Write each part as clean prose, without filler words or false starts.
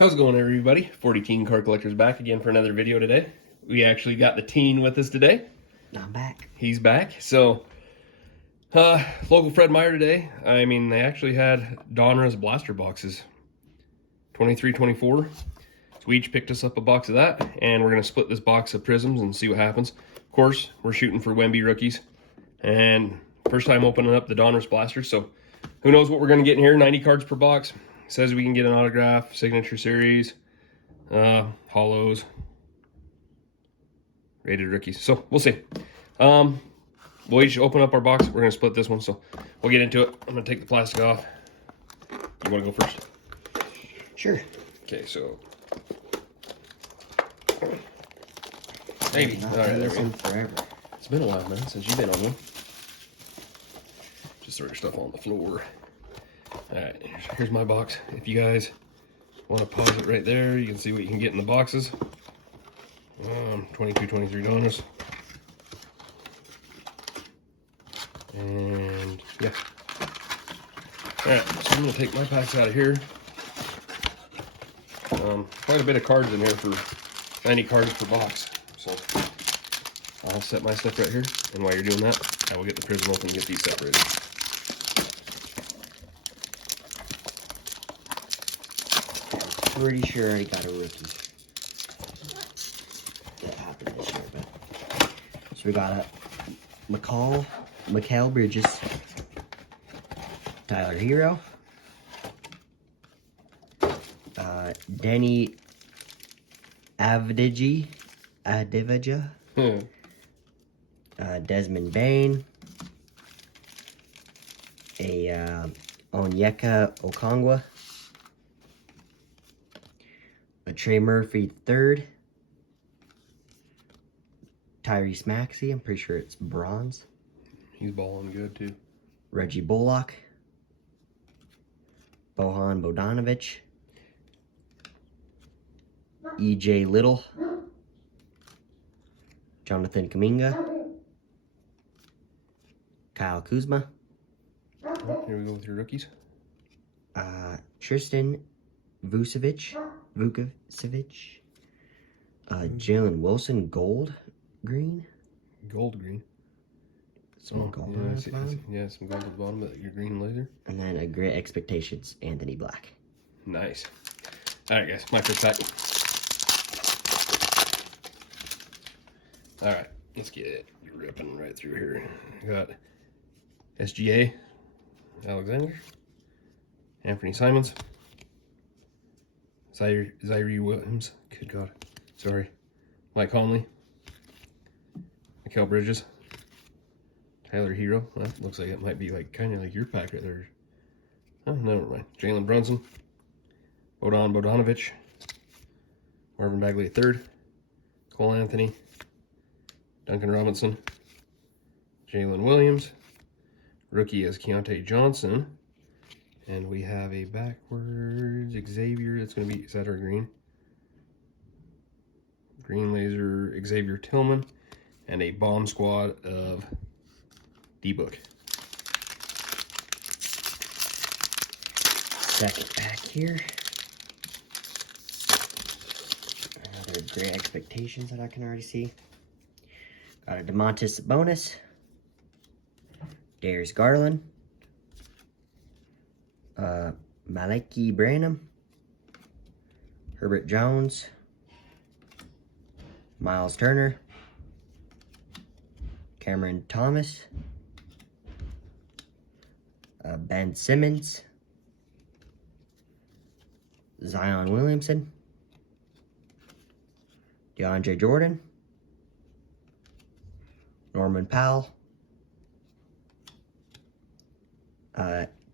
How's it going, everybody? FortyTeen Card Collector's back again for another video today. We actually got the teen with us today. I'm back. He's back. So, local Fred Meyer today. I mean, they actually had Donruss blaster boxes. 23, 24. So we each picked us up a box of that, and we're going to split this box of Prizms and see what happens. Of course, we're shooting for Wemby rookies. And first time opening up the Donruss blasters, so who knows what we're going to get in here. 90 cards per box. Says we can get an autograph, signature series, hollows, rated rookies. So we'll see. We'll each open up our box. We're going to split this one, so we'll get into it. I'm going to take the plastic off. You want to go first? Sure. Okay, so. Maybe. All right, there we go. Forever. It's been a while, man, since you've been on one. Just throw your stuff on the floor. Alright, here's my box. If you guys want to pause it right there, you can see what you can get in the boxes. 22, 23 Donruss. And, yeah. Alright, so I'm going to take my packs out of here. Quite a bit of cards in here for 90 cards per box. So, I'll set my stuff right here. And while you're doing that, I will get the Prizm open and get these separated. Pretty sure I got a rookie. That happened this year, but so we got a Mikal Bridges, Tyler Herro, Denny Avdija, Desmond Bain, a Onyeka Okongwu, a Trey Murphy third, Tyrese Maxey, I'm pretty sure it's bronze. He's balling good too. Reggie Bullock, Bojan Bogdanovic, EJ Little, Jonathan Kuminga, Kyle Kuzma, Oh, here we go with your rookies. Tristan Vucevic, Jalen Wilson, gold green. Gold green. Some gold yeah, on the bottom. yeah, some gold at the bottom, but your green laser. And then a Great Expectations, Anthony Black. Nice. Alright guys, my first pack. Alright, let's get it ripping right through here. We got SGA, Alexander, Anthony Simons, Zaire Williams, good God, sorry, Mike Conley, Mikal Bridges, Tyler Herro. That looks like it might be like kind of like your pack right there. Oh, never mind. Jalen Brunson, Bogdanovic, Marvin Bagley III, Cole Anthony, Duncan Robinson, Jalen Williams, rookie is Keontae Johnson, and we have a backwards Xavier. That's going to be, is that our green? Green laser Xavier Tillman, and a bomb squad of D-Book. Second pack here. Another Great Expectations that I can already see. Got a Domantas Sabonis, Darius Garland, Malaki Branham, Herbert Jones, Miles Turner, Cameron Thomas, Ben Simmons, Zion Williamson, DeAndre Jordan, Norman Powell,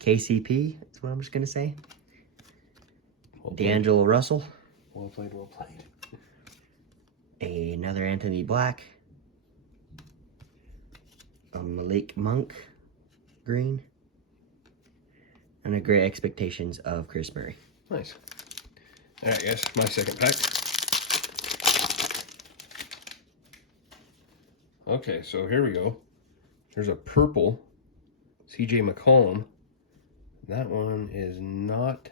KCP, that's what I'm just going to say. Well D'Angelo Russell. Well played, well played. Another Anthony Black. A Malik Monk green. And a Great Expectations of Chris Murray. Nice. Alright guys, my second pack. Okay, so here we go. There's a purple CJ McCollum. That one is not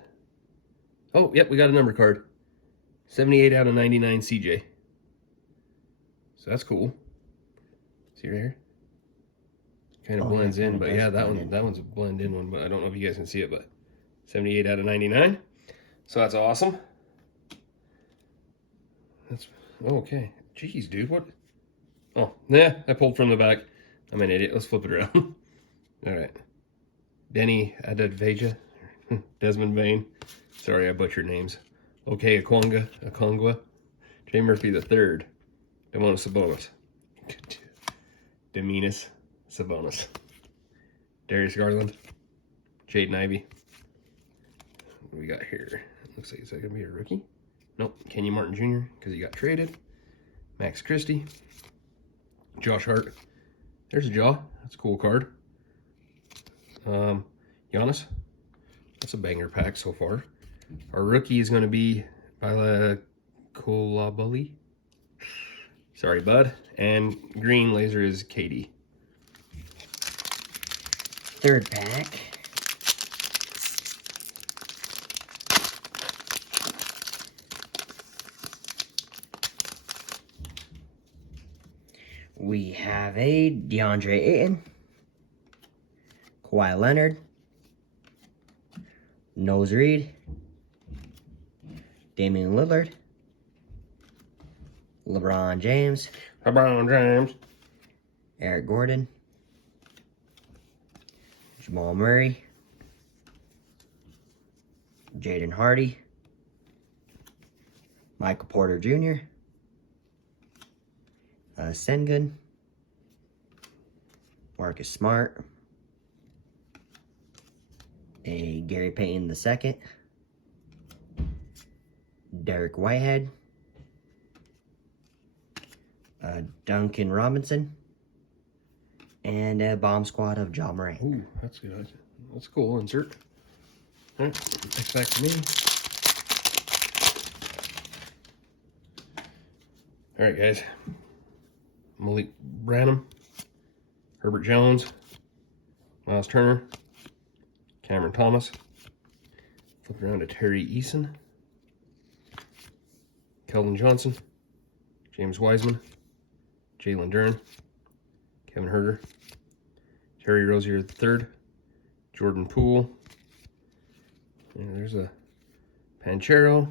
Oh, yep, we got a number card. 78 out of 99 CJ. So that's cool. See right here? Kind of blends in, but yeah, that one's a blend in one, but I don't know if you guys can see it, but 78 out of 99. So that's awesome. That's okay. Jeez, dude, what? Oh, nah, I pulled from the back. I'm an idiot. Let's flip it around. All right. Denny Adadveja, Desmond Bain. Sorry, I butchered names. Okay, Akongwa. Jay Murphy the third. Demonis Sabonis. Demenis Sabonis. Darius Garland. Jaden Ivey. What do we got here? Looks like it's going to be a rookie. Nope. Kenyon Martin Jr. because he got traded. Max Christie. Josh Hart. There's a jaw. That's a cool card. Giannis. That's a banger pack so far. Our rookie is going to be Bala Kolabali. Sorry, bud. And green laser is KD. Third pack. We have a DeAndre Ayton, Kawhi Leonard, Nose Reed, Damian Lillard, LeBron James, Eric Gordon, Jamal Murray, Jaden Hardy, Michael Porter Jr., Sengun, Marcus Smart, a Gary Payton II, Derek Whitehead, Duncan Robinson, and a bomb squad of Ja Morant. Ooh, that's good. That's cool. Insert. All right, next back to me. All right, guys. Malik Branham, Herbert Jones, Miles Turner, Cameron Thomas. Flip around to Terry Eason, Keldon Johnson, James Wiseman, Jalen Duren, Kevin Herter, Terry Rozier III, Jordan Poole. And there's a Panchero.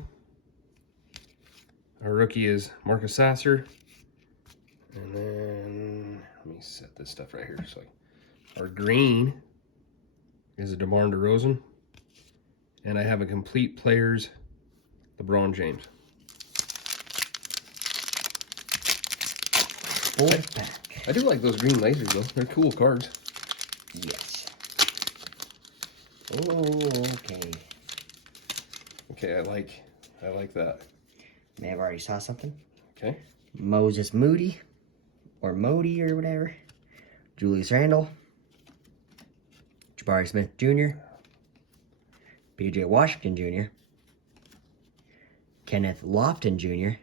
Our rookie is Marcus Sasser. And then, let me set this stuff right here. So our green is a DeMar DeRozan. And I have a complete players LeBron James. Fourth pack. I do like those green lasers though. They're cool cards. Yes. Oh, okay. Okay, I like that. May have already saw something. Okay. Moses Moody, or Modi, or whatever. Julius Randle, Jabari Smith Jr., PJ Washington Jr., Kenneth Lofton Jr.,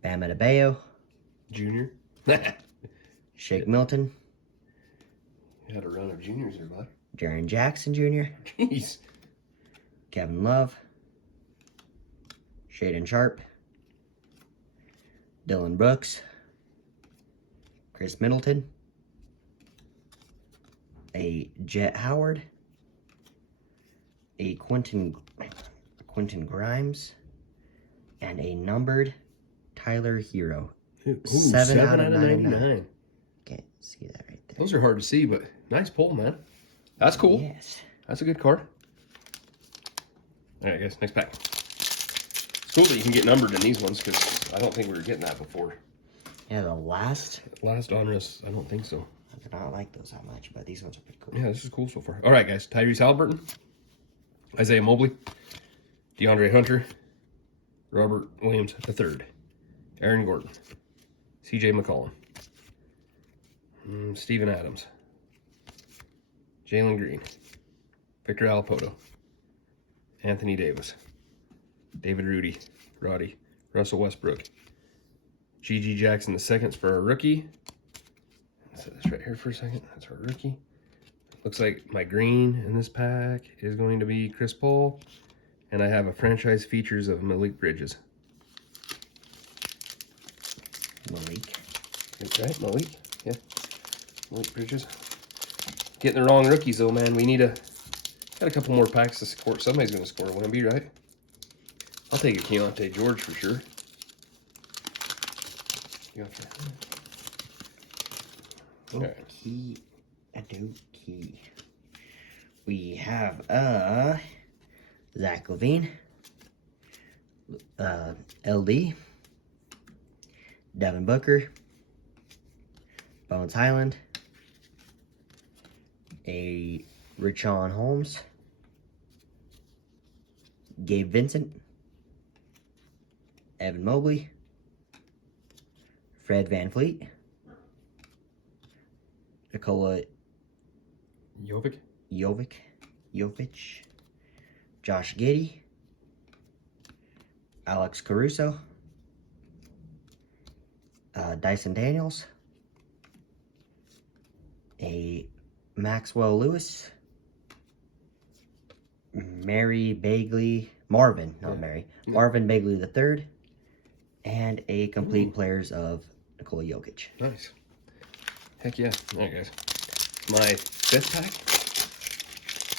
Bam Adebayo, Junior. Shake Milton, You had a run of juniors here, bud. Jaren Jackson Jr., Jeez. Kevin Love, Shaden Sharp, Dylan Brooks, Chris Middleton, a Jet Howard, a Quentin Grimes, and a numbered Tyler Herro. Ooh, 7 out of 99. Can't see that right there. Those are hard to see, but nice pull, man. That's cool. Yes. That's a good card. All right, guys, next pack. It's cool that you can get numbered in these ones because I don't think we were getting that before. Yeah, the last Donruss, I don't think so. I do not like those that much, but these ones are pretty cool. Yeah, this is cool so far. All right, guys. Tyrese Halliburton, Isaiah Mobley, DeAndre Hunter, Robert Williams III, Aaron Gordon, CJ McCollum, Steven Adams, Jalen Green, Victor Alapoto, Anthony Davis, David Roddy, Russell Westbrook, G.G. Jackson II for our rookie. Let's set this right here for a second. That's our rookie. Looks like my green in this pack is going to be Chris Paul, And I have a franchise features of Malik Bridges. Malik. That's right, Malik. Yeah. Malik Bridges. Getting the wrong rookies though, man. We need got a couple more packs to score. Somebody's gonna score Wemby, right? I'll take a Keontae George for sure. Okie dokie. We have Zach LaVine, LD, Devin Booker, Bones Highland, a Richaun Holmes, Gabe Vincent, Evan Mobley, Fred VanVleet, Nikola Jokić, Josh Giddey, Alex Caruso, Dyson Daniels, a Maxwell Lewis, Marvin Bagley III, and a complete players of Nikola Jokić. Nice. Heck yeah. All right, guys. My 5th pack.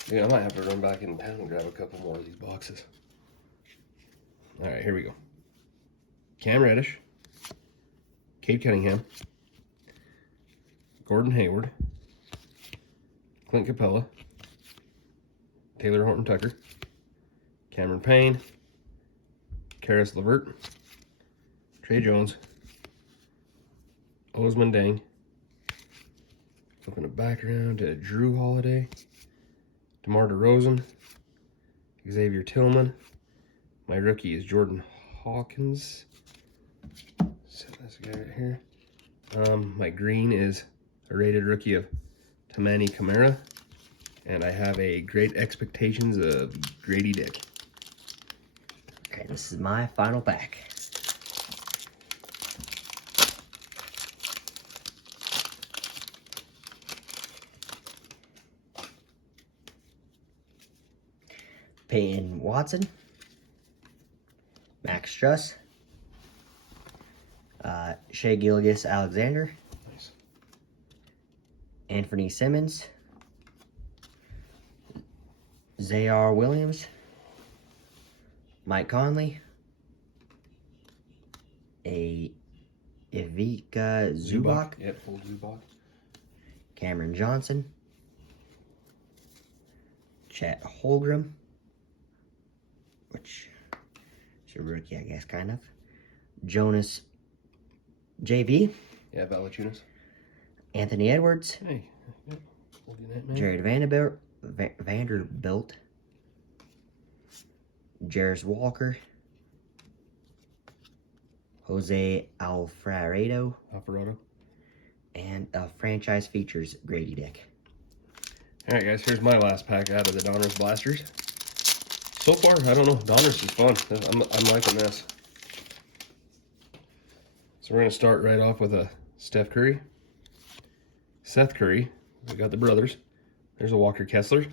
Dude, I might have to run back in town and grab a couple more of these boxes. All right, here we go. Cam Reddish, Cade Cunningham, Gordon Hayward, Clint Capella, Taylor Horton Tucker, Cameron Payne, Karis LeVert, Trey Jones, Osman Deng. Flipping it back around to Drew Holiday, DeMar DeRozan, Xavier Tillman. My rookie is Jordan Hawkins. Set this guy right here. My green is a rated rookie of Tamani Kamara. And I have a Great Expectations of Grady Dick. Okay, this is my final pack. Peyton Watson, Max Struss, Shai Gilgeous-Alexander, Nice. Anthony Simmons, Zaire Williams, Mike Conley, a Ivica Zubac, Yep, old Zubac. Cameron Johnson, Chet Holmgren, which is a rookie, I guess, kind of. Jonas JV. Yeah, Valanciunas. Anthony Edwards. Hey, yep. That, man. Jared Vanderbilt. Jarris Walker. Jose Alfredo. And franchise features Grady Dick. All right, guys, here's my last pack out of the Donruss Blasters. So far, I don't know, Donruss is fun. I'm liking this. So we're going to start right off with a Steph Curry, Seth Curry. We got the brothers. There's a Walker Kessler,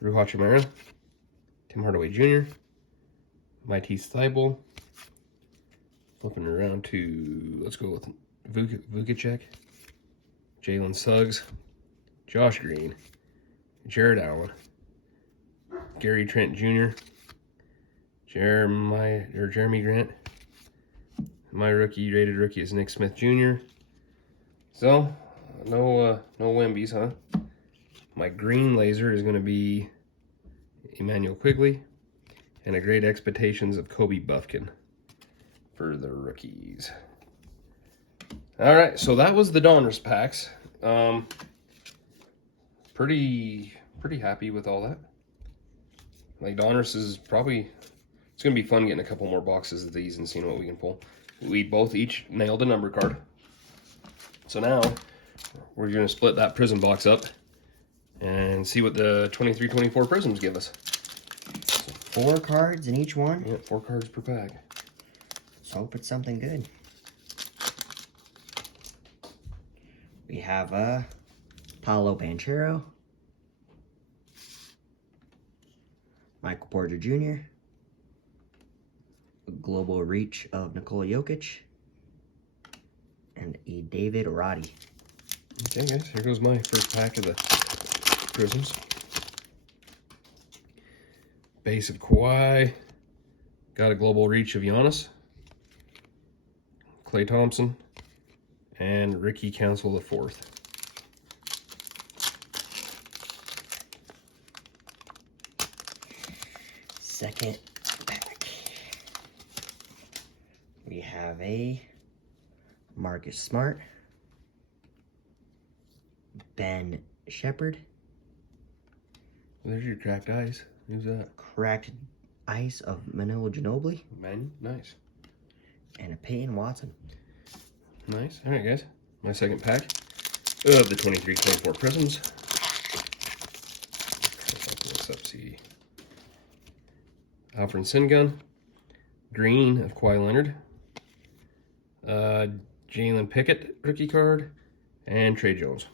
Drew Hachimura, Tim Hardaway Jr., Matisse Thybulle. Flipping around to, let's go with Vukic, Jalen Suggs, Josh Green, Jared Allen, Gary Trent Jr., Jeremy Grant. My rated rookie is Nick Smith Jr. So, no Wembies, huh? My green laser is going to be Emmanuel Quigley, and a Great Expectations of Kobe Buffkin for the rookies. All right, so that was the Donruss packs. Pretty happy with all that. Like, Donruss is probably, it's gonna be fun getting a couple more boxes of these and seeing what we can pull. We both each nailed a number card. So now we're gonna split that Prizm box up and see what the 23-24 Prizms give us. 4 cards in each one? Yeah, 4 cards per pack. Let's hope it's something good. We have Paolo Banchero, Michael Porter Jr., a global reach of Nikola Jokić, and a David Roddy. Okay, guys, here goes my first pack of the Prisms. Base of Kawhi. Got a global reach of Giannis, Klay Thompson, and Ricky Council IV. Second pack. We have a Marcus Smart, Ben Shepherd. There's your cracked ice. Who's that? Cracked ice of Manila Ginobili. Man, nice. And a Peyton Watson. Nice. All right, guys. My second pack of the 23-24 Prisms. Let's open this up, see. Alfred Sengun. Green of Kawhi Leonard. Jalen Pickett rookie card. And Trey Jones.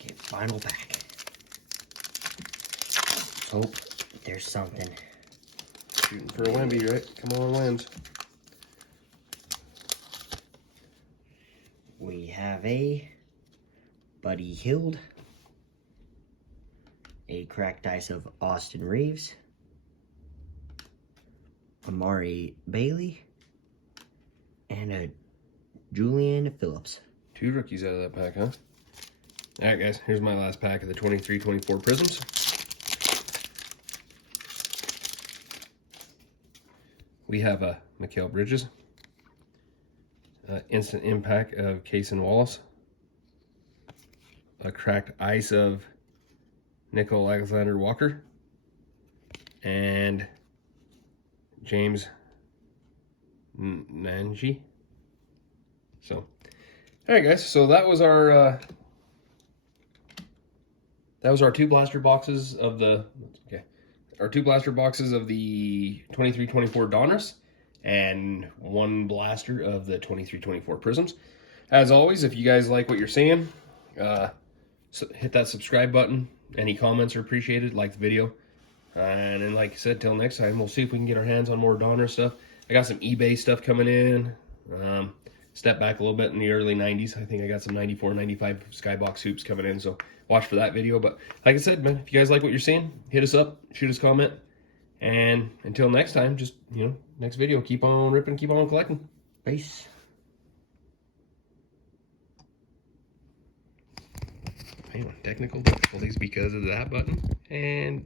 Okay, final pack. Hope there's something. Shooting for a Wemby, right? Come on, Wims. We have a Buddy Hield, a cracked ice of Austin Reeves, Amari Bailey, and a Julian Phillips. 2 rookies out of that pack, huh? All right, guys. Here's my last pack of the 23-24 Prisms. We have a Mikal Bridges, instant impact of Cason Wallace, a cracked ice of Nickel Alexander Walker, and James Nanji. So, all right, guys. So that was our 2 blaster boxes of the our 2 blaster boxes of the 23-24 Donruss and 1 blaster of the 23-24 Prisms. As always, if you guys like what you're seeing, hit that subscribe button. Any comments are appreciated. Like the video. And then, like I said, till next time, we'll see if we can get our hands on more Donruss stuff. I got some eBay stuff coming in. Step back a little bit in the early 90s. I think I got some 94, 95 Skybox hoops coming in. So watch for that video. But like I said, man, if you guys like what you're seeing, hit us up, shoot us a comment. And until next time, just, next video, keep on ripping, keep on collecting. Peace. Hang on, technical difficulties because of that button. And